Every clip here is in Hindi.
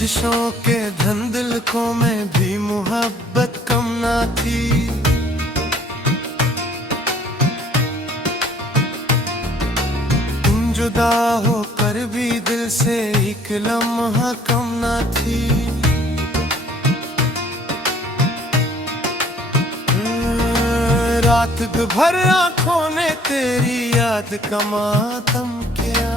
रंजिशों के धंधलकों में भी मोहब्बत कम ना थी। तुम जुदा होकर भी दिल से एक लम्हा कम ना थी। रात भर आंखों ने तेरी याद का मातम किया।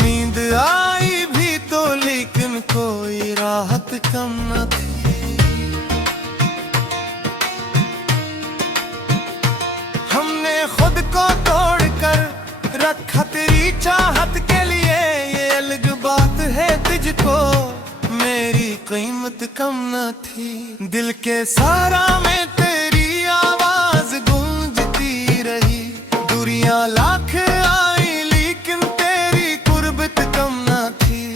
नींद आई भी तो लेकिन कोई राहत कम न थी। हमने खुद को तोड़कर रखा तेरी चाहत के लिए। ये अलग बात है तुझको मेरी कीमत कम न थी। दिल के सारा में तेरी आवाज गूंजती रही। दूरियां लाख आई लेकिन तेरी कुर्बत कम न थी।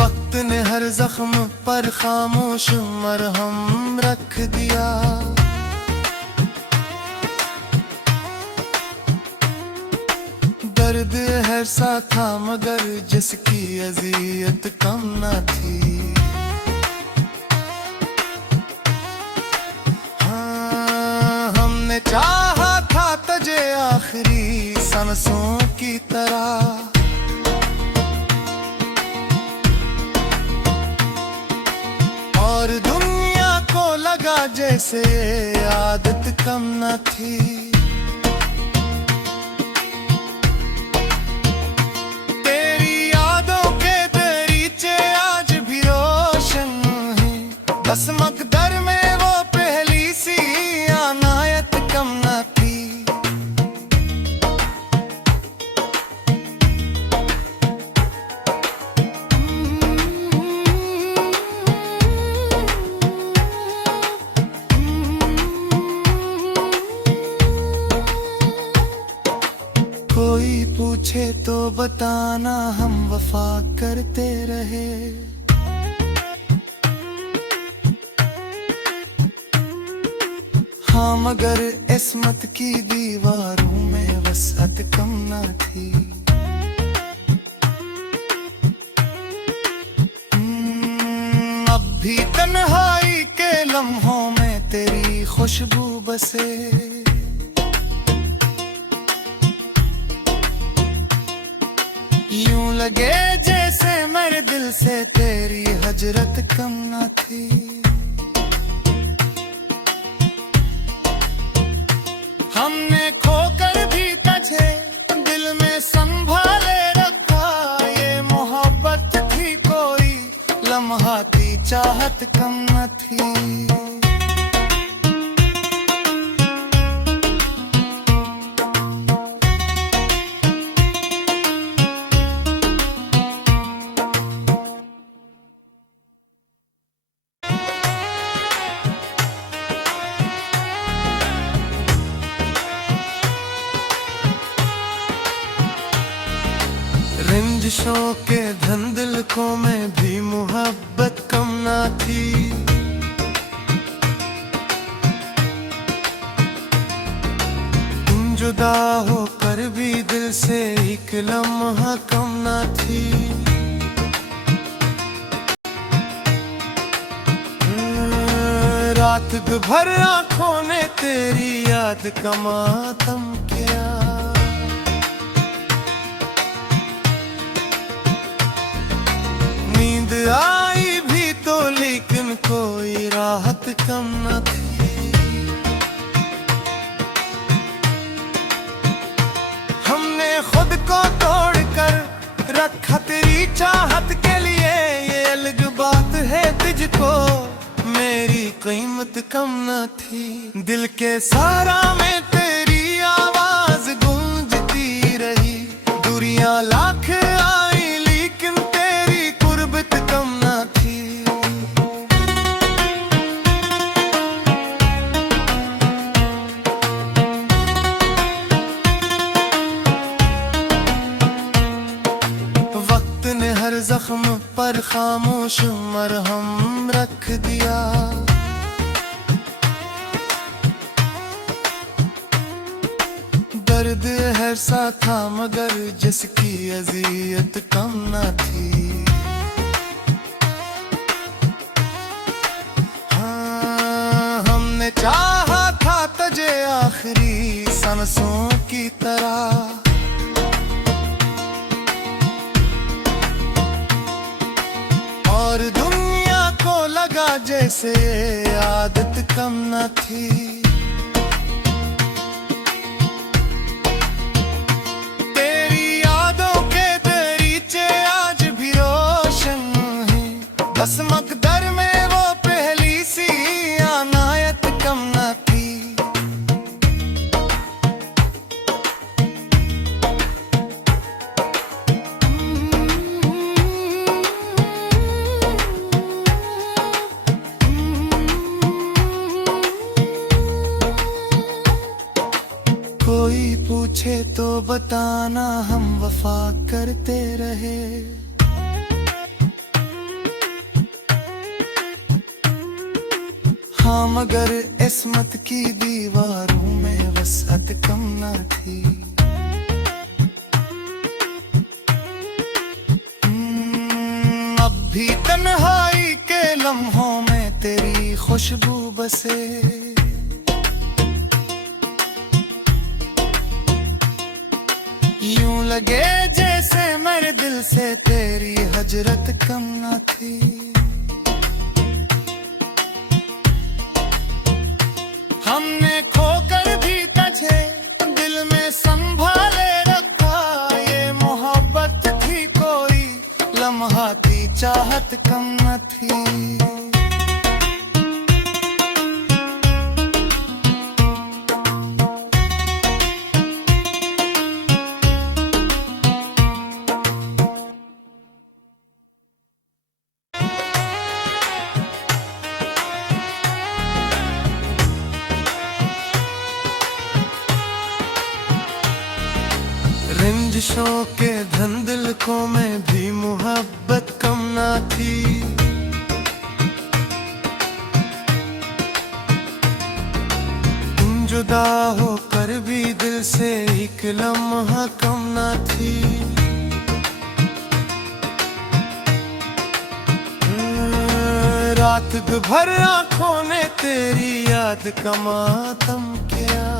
वक्त ने हर जख्म पर खामोश मरहम रख दिया। दर्द है सा था मगर जिसकी अजियत कम न थी। हाँ, हमने चाहा था तुझे आखिरी सांसों की तरह। और दुनिया को लगा जैसे आदत कम न थी। तेरी यादों के दरीचे आज भी रोशन हैं। बस मकदर में वो पहली सी अनायत कम न थी। कोई पूछे तो बताना हम वफा करते रहे। हाँ मगर इस्मत की दीवारों में वसअत कम न थी। अब भी तन्हाई के लम्हों में तेरी खुशबू बसे। यूं लगे जैसे मेरे दिल से तेरी हजरत कम न थी। हमने खोकर भी तुझे दिल में संभाले रखा। ये मोहब्बत थी कोई लम्हा की चाहत कम न थी। रंजिशों के धंधलकों में भी मोहब्बत कम ना थी। तुम जुदा होकर भी दिल से एक लम्हा कम ना थी। रात भर आंखों ने तेरी याद का मातम किया। नींद आई भी तो लेकिन कोई राहत कम न थी। हमने खुद को तोड़कर रखा तेरी चाहत के लिए। ये अलग बात है तुझको मेरी कीमत कम न थी। दिल के सारा में तेरी आवाज गूंजती रही। दूरियां लाख आई लेकिन तेरी कुर्बत कम न थी। वक्त ने हर जख्म पर खामोश मरहम रख दिया। दर्द है सा था मगर जिसकी अजियत कम न थी। हाँ, हमने चाहा था तुझे आखिरी सांसों की तरह, और दुनिया को लगा जैसे आदत कम न थी। तेरी यादों के दरीचे आज भी रोशन हैं, बस मकदर में वो पहली सी अनायत कम न थी। कोई पूछे तो बताना हम वफा करते रहे। हाँ मगर इस्मत की दीवारों में वसअत कम न थी। अब भी तन्हाई के लम्हों में तेरी खुशबू बसे। यूं लगे जैसे मेरे दिल से तेरी हजरत कम न थी। हमने खोकर भी तुझे दिल में संभाले रखा, ये मोहब्बत थी कोई लम्हा की चाहत कम न थी। रंजिशों के धंधलकों में भी मोहब्बत कम ना थी। तुम जुदा होकर भी दिल से एक लम्हा कम ना थी। रात भर आंखों ने तेरी याद का मातम किया।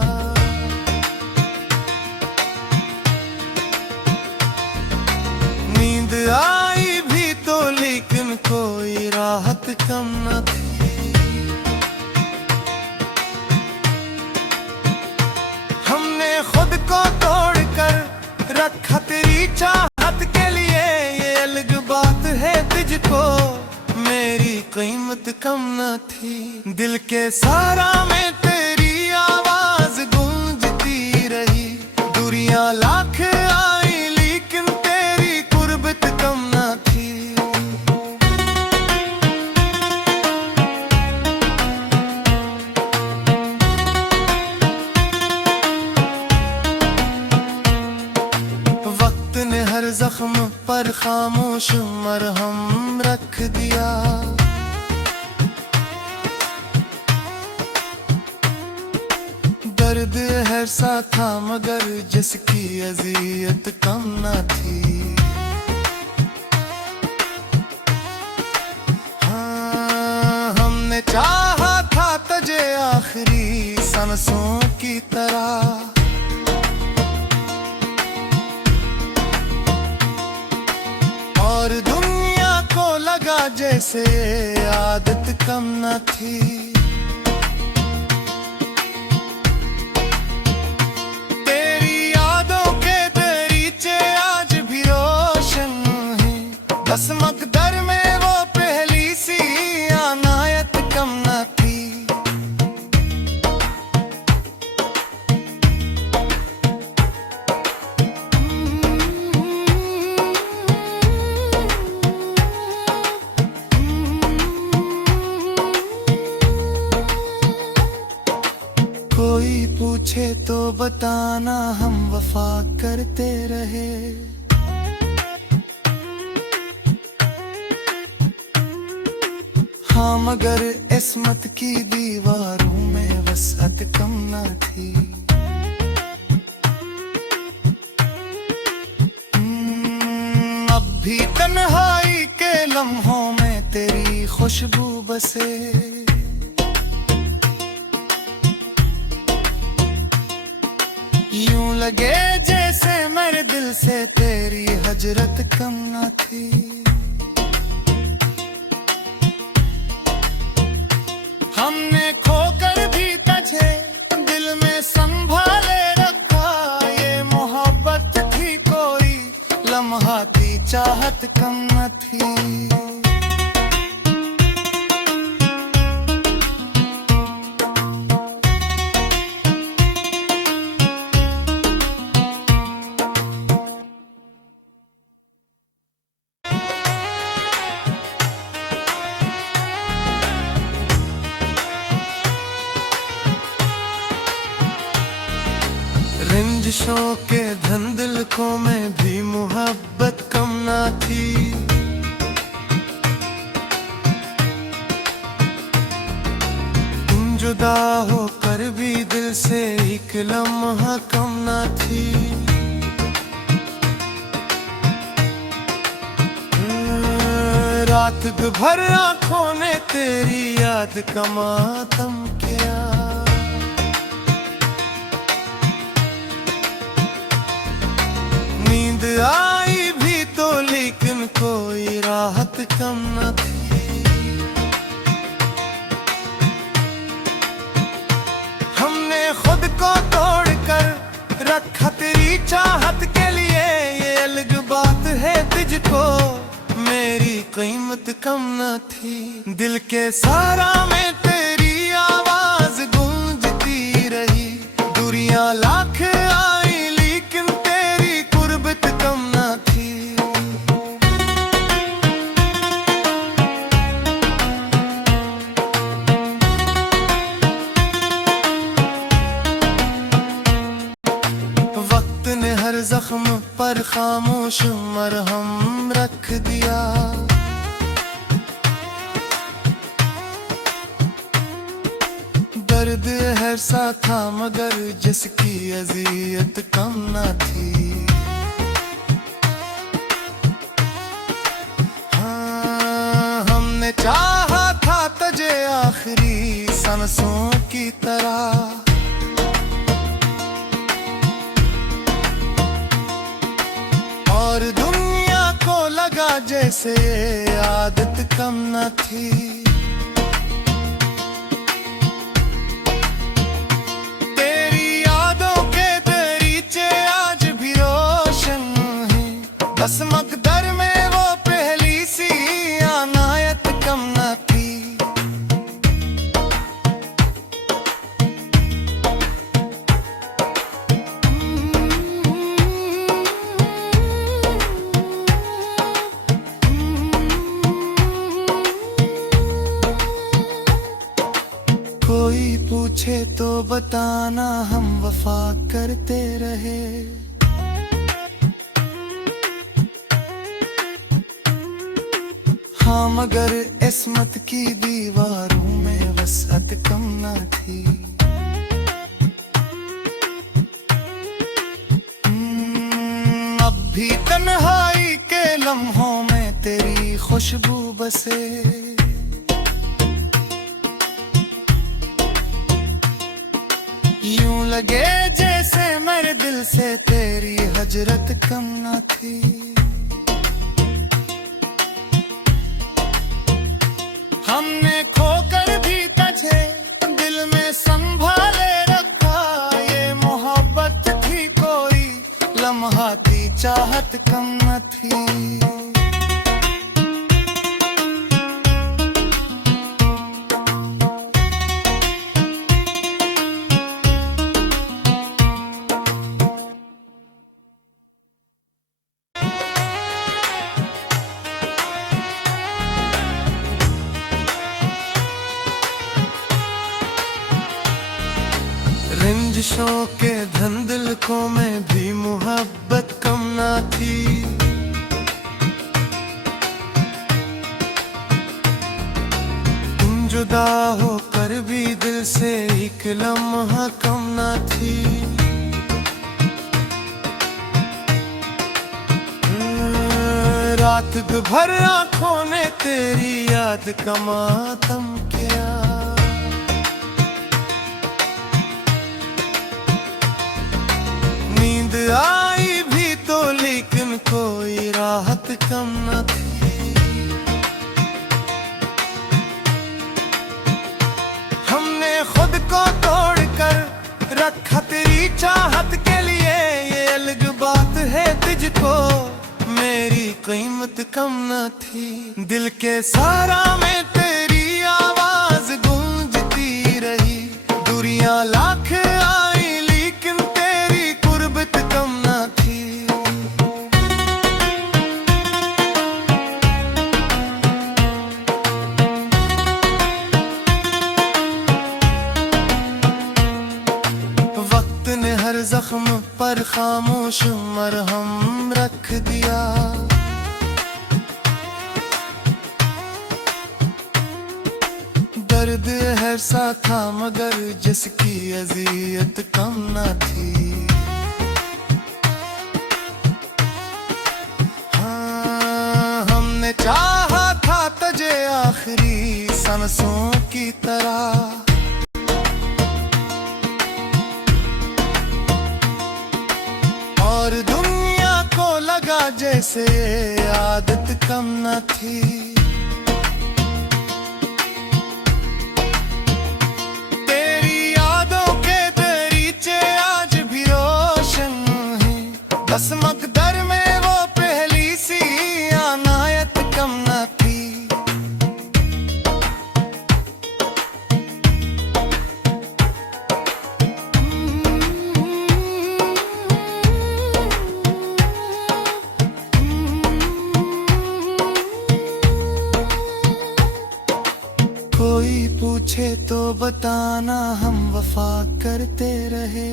नींद आई भी तो लेकिन कोई राहत कम न थी। हमने खुद को तोड़कर रखा तेरी चाहत के लिए, ये अलग बात है तुझको मेरी कीमत कम न थी। दिल के सारा में तेरी आवाज गूंजती रही। दूरियां लाख आई लेकिन तेरी कुर्बत कम न थी। वक्त ने हर जख्म पर खामोश मरहम रख दिया। दर्द है सा था मगर जिसकी अजियत कम न थी। हाँ, हमने चाहा था तुझे आखिरी सांसों की तरह, और दुनिया को लगा जैसे आदत कम न थी। बस मकदर में वो पहली सी अनायत कम न थी। कोई पूछे तो बताना हम वफा करते रहे। हाँ मगर इस्मत की दीवारों में वसअत कम न थी। अब भी तन्हाई के लम्हों में तेरी खुशबू बसे। यूं लगे जैसे मेरे दिल से तेरी हजरत कम न थी। हमने खोकर भी तुझे दिल में संभाले रखा। ये मोहब्बत थी कोई लम्हा थी, चाहत कम न थी। रंजिशों के धंधलकों में भी मोहब्बत कम ना थी। तुम जुदा होकर भी दिल से एक लम्हा कम ना थी। रात भर आंखों ने तेरी याद का मातम किया। नींद आई भी तो लेकिन कोई राहत कम न थी। हमने खुद को तोड़कर रखा तेरी चाहत के लिए। ये अलग बात है तुझको मेरी कीमत कम न थी। दिल के सारा में तेरी आवाज गूंजती रही। दूरियां लाख आई लेकिन तेरी कुर्बत कम न थी। वक्त ने हर जख्म पर खामोश मरहम रख दिया। दर्द है सा था मगर जिसकी अजियत कम न थी। हाँ हमने चाहा था तुझे आखिरी सांसों की तरह। और दुनिया को लगा जैसे आदत कम न थी। तेरी यादों के दरीचे आज भी रोशन हैं। बस मकदर में वो पहली सी अनायत कम न थी। कोई पूछे तो बताना हम वफा करते रहे। हाँ मगर इस्मत की दीवारों में वसअत कम न थी। अब भी तन्हाई के लम्हों में तेरी खुशबू बसे। यूं लगे जैसे मेरे दिल से तेरी हजरत कम न थी। हमने खोकर भी तुझे दिल में संभाले रखा। ये मोहब्बत थी कोई लम्हा थी, चाहत कम न थी। रंजिशों के धंधलकों में भी मोहब्बत कम न थी। जुदा होकर भी दिल से एक लम्हा कम ना थी। रात भर आंखों ने तेरी याद का मातम किया। नींद आई भी तो लेकिन कोई राहत कम न थी। हमने खुद को तोड़कर रखा तेरी चाहत के लिए, ये अलग बात है तुझको मेरी कीमत कम न थी। दिल के सारा में तेरी आवाज गूंजती रही, दूरियां लाख आई लेकिन तेरी कुर्बत कम न थी। वक्त ने हर जख्म पर खामोश मरहम रख दिया। दर्द है सा था मगर जिसकी अजियत कम न थी। हाँ, हमने चाहा था तुझे आखिरी सांसों की तरह, और दुनिया को लगा जैसे आदत कम न थी। तेरी यादों के दरीचे आज भी रोशन हैं, बस मकदर में वो पहली सी अनायत कम न थी। कोई पूछे तो बताना हम वफा करते रहे,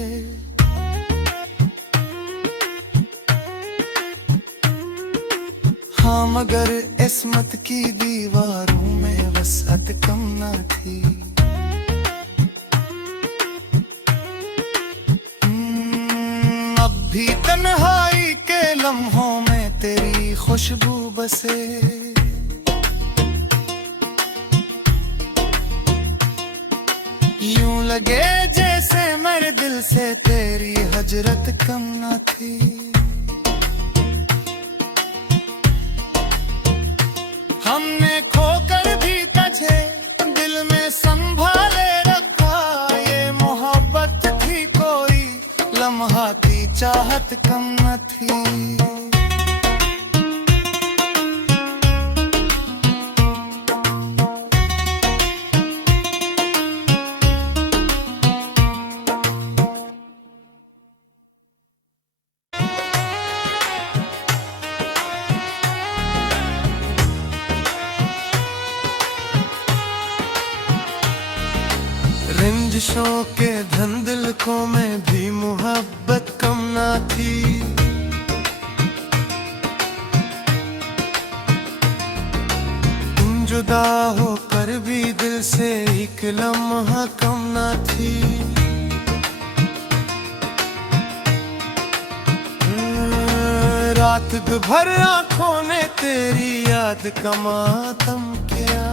हाँ मगर इस्मत की दीवारों में वसअत कम न थी। अब भी तन्हाई के लम्हों में तेरी खुशबू बसे, यूं लगे जैसे मेरे दिल से तेरी हजरत कम न थी। हमने खोकर भी तुझे दिल में संभाले रखा, ये मोहब्बत थी कोई लम्हा की चाहत कम न थी। रंजिशों के धंधलकों में भी मोहब्बत कम ना थी। तुम जुदा होकर भी दिल से एक लम्हा कम ना थी। रात भर आंखों ने तेरी याद का मातम किया।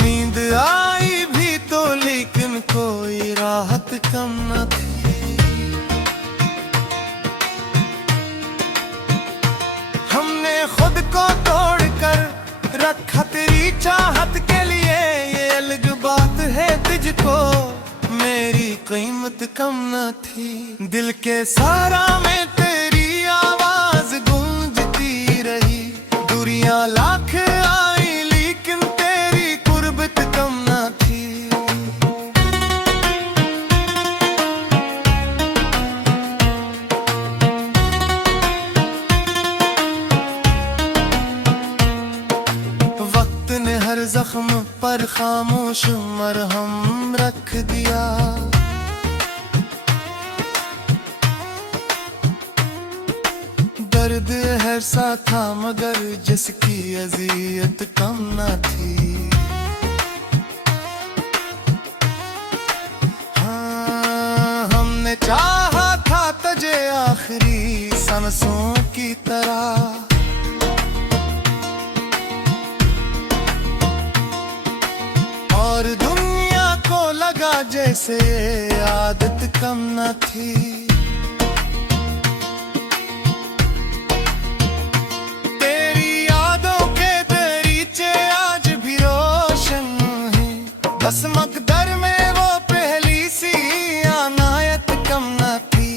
नींद आई भी तो लेकिन कोई राहत कम न थी। हमने खुद को तोड़कर रखा तेरी चाहत के लिए, ये अलग बात है तुझको मेरी कीमत कम न थी। दिल के सारा में तेरी आवाज गूंजती रही, दूरियां लाख आई लेकिन तेरी कुर्बत कम न थी। वक्त ने हर जख्म पर खामोश मरहम रख दिया। दर्द ऐसा था मगर जिसकी अजियत कम न थी। हाँ, हमने चाहा था तुझे आखिरी सांसों की तरह, और दुनिया को लगा जैसे आदत कम न थी। तेरी यादों के दरीचे आज भी रोशन हैं, बस मकदर में वो पहली सी अनायत कम न थी।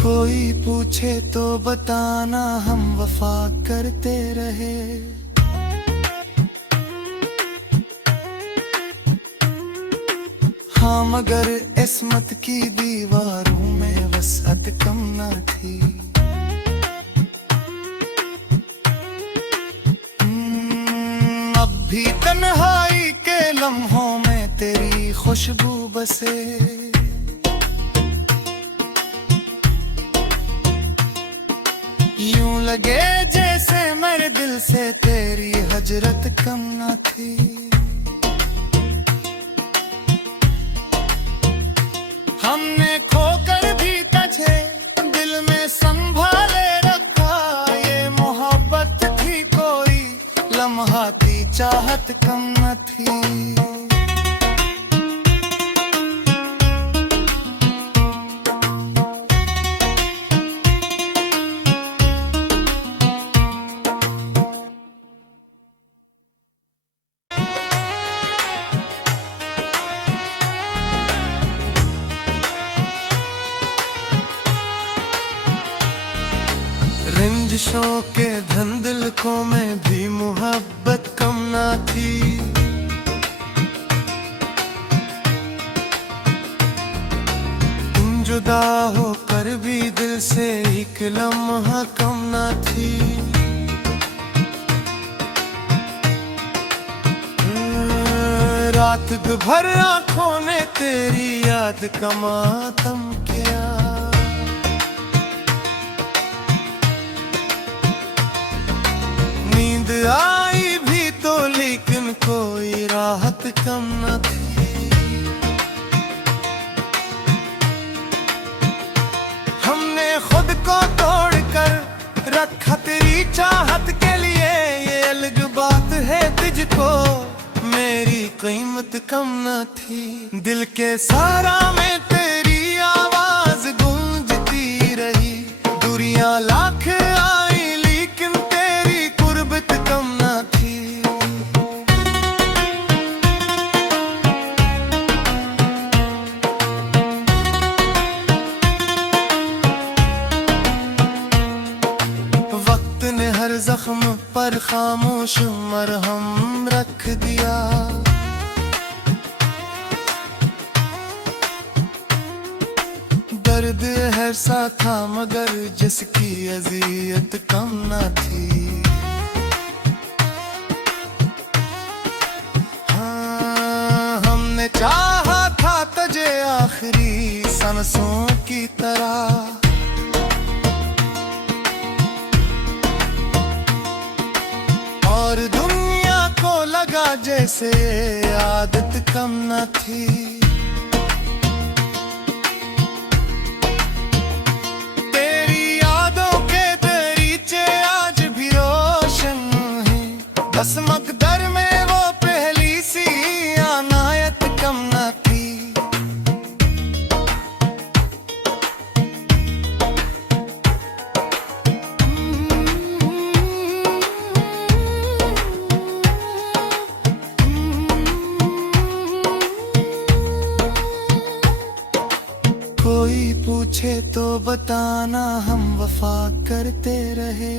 कोई पूछे तो बताना हम वफा करते रहे, हाँ मगर इस्मत की दीवारों में वसअत कम न थी। अब भी तन्हाई के लम्हों में तेरी खुशबू बसे, यूं लगे जैसे मेरे दिल से तेरी हजरत कम न थी। हमने खोकर भी तुझे दिल में संभाले रखा, ये मोहब्बत थी कोई लम्हाती चाहत कम न थी। रंजिशों के धंधलकों में भी मोहब्बत कम ना थी। तुम जुदा होकर भी दिल से एक लम्हा कम ना थी। रात भर आंखों ने तेरी याद का मातम किया, नींद आई भी तो लेकिन कोई राहत कम न थी। हमने खुद को तोड़कर रखा तेरी चाहत के लिए, ये अलग बात है तुझको मेरी कीमत कम न थी। दिल के सारा में तेरी आवाज गूंजती रही, दूरियां लाख आई लेकिन तेरी कुर्बत कम न थी। वक्त ने हर जख्म पर खामोश मरहम रख दिया, दर्द ऐसा था मगर जिसकी अजियत कम न थी। हाँ, हमने चाहा था तुझे आखिरी सांसों की तरह, और दुनिया को लगा जैसे आदत कम न थी। तेरी यादों के दरीचे आज भी रोशन हैं, बस मकदर में वो पहली सी अनायत कम न थी। कोई पूछे तो बताना हम वफा करते रहे,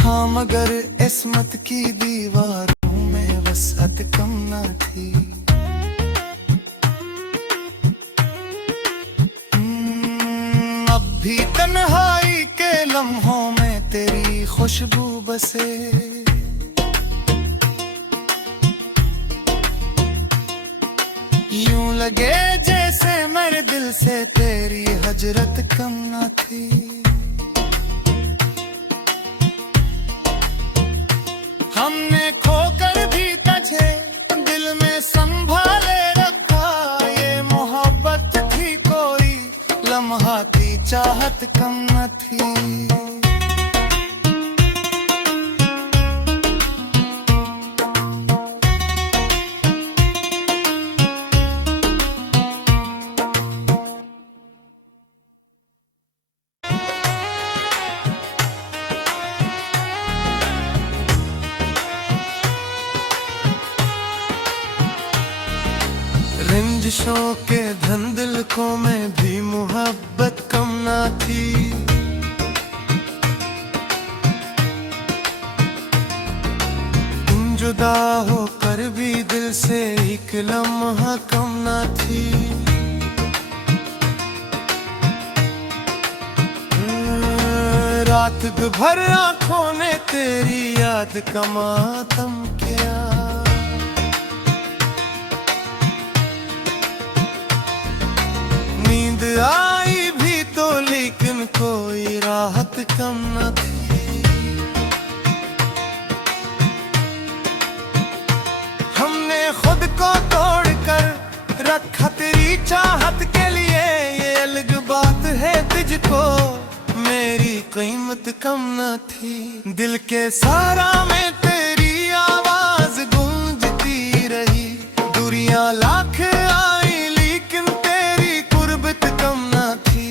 हाँ मगर इस्मत की दीवारों में वसअत कम न थी। भी तन्हाई के लम्हों में तेरी खुशबू बसे। यूं लगे जैसे मेरे दिल से तेरी हजरत कम न थी। हमने खोकर भी तुझे दिल में संभाले रखा। ये मोहब्बत थी कोई लम्हा की चाहत कम न थी। रंजिशों के धंधल को में भी मोहब्बत कम ना थी। तुम जुदा होकर भी दिल से एक लम्हा कम ना थी। रात भर आंखों ने तेरी याद का मातम किया। नींद आई भी तो लेकिन कोई राहत कम न थी। हमने खुद को तोड़कर रखा तेरी चाहत के लिए। ये अलग बात है तुझको मेरी कीमत कम न थी। दिल के सारा में तेरी आवाज गूंजती रही। दूरियां लाख आई लेकिन तेरी कुर्बत कम न थी।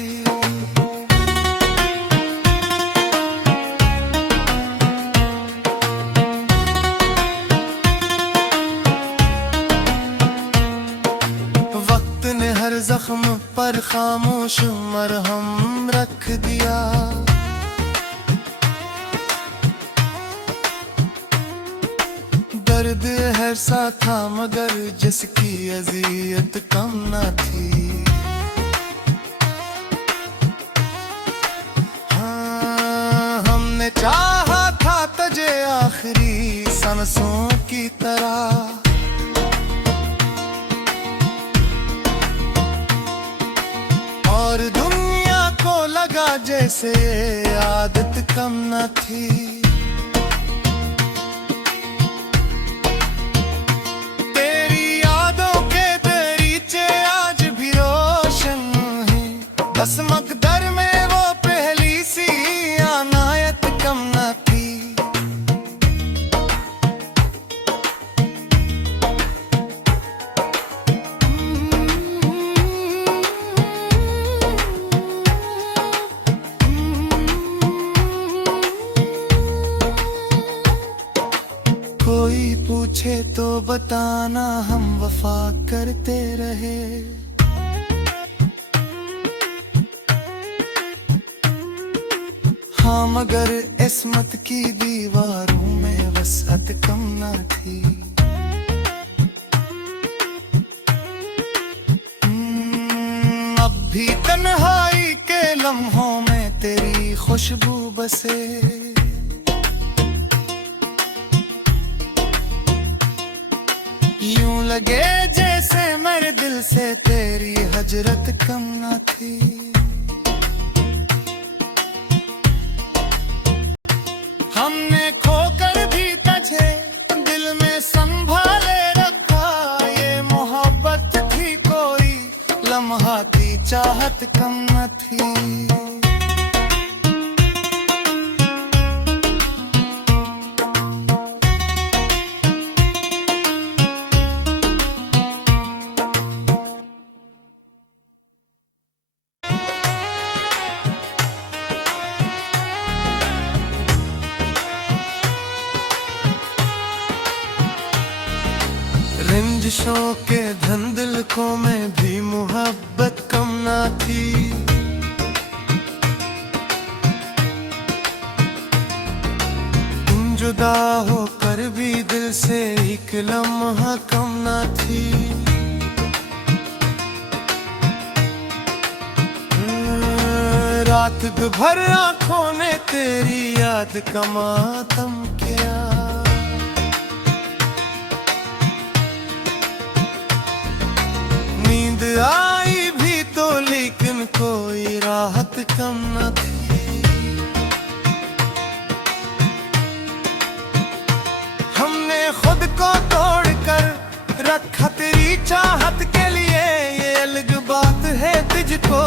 वक्त ने हर जख्म पर खामोश मरहम रख दिया। दर्द है सा था मगर जिसकी अजियत कम न थी। हाँ, हमने चाहा था तुझे आखिरी सांसों की तरह। और दुनिया को लगा जैसे आदत कम न थी। तेरी यादों के दरीचे आज भी रोशन हैं। बस मकदर में वो पहली सी अनायत कम न थी। कोई पूछे तो बताना हम वफा करते रहे। हाँ मगर इस्मत की दीवारों में वसअत कम न थी। अब भी तन्हाई के लम्हों में तेरी खुशबू बसे। यूं लगे जैसे मेरे दिल से तेरी हजरत कम न थी। हमने खोकर भी तुझे दिल में संभाले रखा। ये मोहब्बत थी कोई लम्हा की चाहत कम न थी। रंजिशों के धंधल को में भी मोहब्बत कम ना थी। तुम जुदा होकर भी दिल से एक लम्हा कम ना थी। रात भर आंखों ने तेरी याद का मातम किया। नींद आई भी तो लेकिन कोई राहत कम न थी। हमने खुद को तोड़ कर रखा तेरी चाहत के लिए, ये अलग बात है तुझको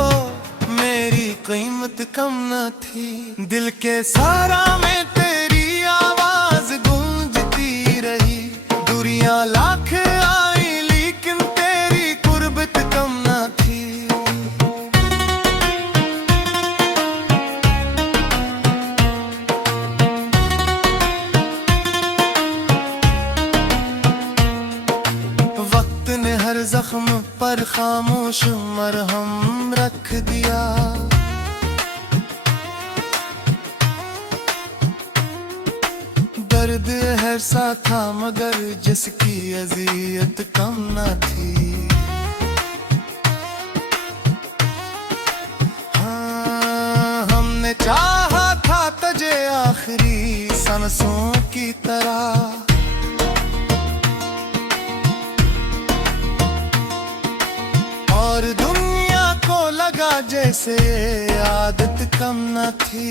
मेरी कीमत कम न थी। दिल के सारा में तेरी आवाज गूंजती रही, दूरियां लाख आई लेकिन तेरी कुर्बत कम न थी। वक्त ने हर जख्म पर खामोश मरहम रख दिया। दर्द है सा था मगर जिसकी अजियत कम न थी। हाँ, हमने चाहा था तुझे आखिरी सांसों की तरह, और दुनिया को लगा जैसे आदत कम न थी।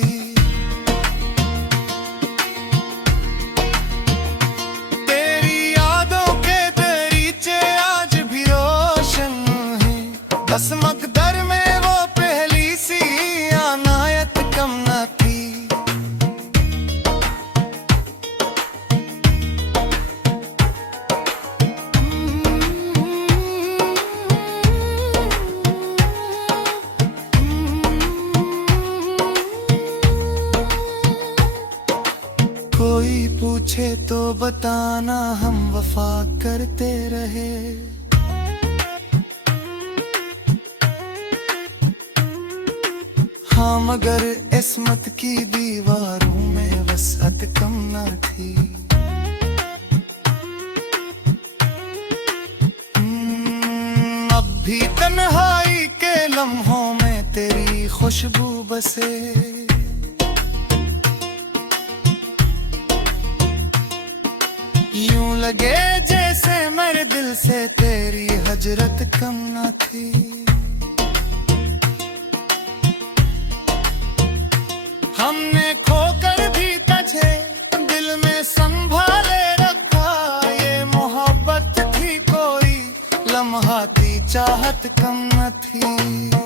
तेरी यादों के दरीचे आज भी रोशन हैं, बस मकदर में वो पहली सी अनायत कम न थी। कोई पूछे तो बताना हम वफा करते रहे, हाँ मगर इस्मत की दीवारों में वसअत कम न थी। अब भी तन्हाई के लम्हों में तेरी खुशबू बसे, यूं लगे जैसे मेरे दिल से तेरी हजरत कम न थी। हमने खोकर भी तुझे दिल में संभाले रखा, ये मोहब्बत थी कोई लम्हाती चाहत कम न थी।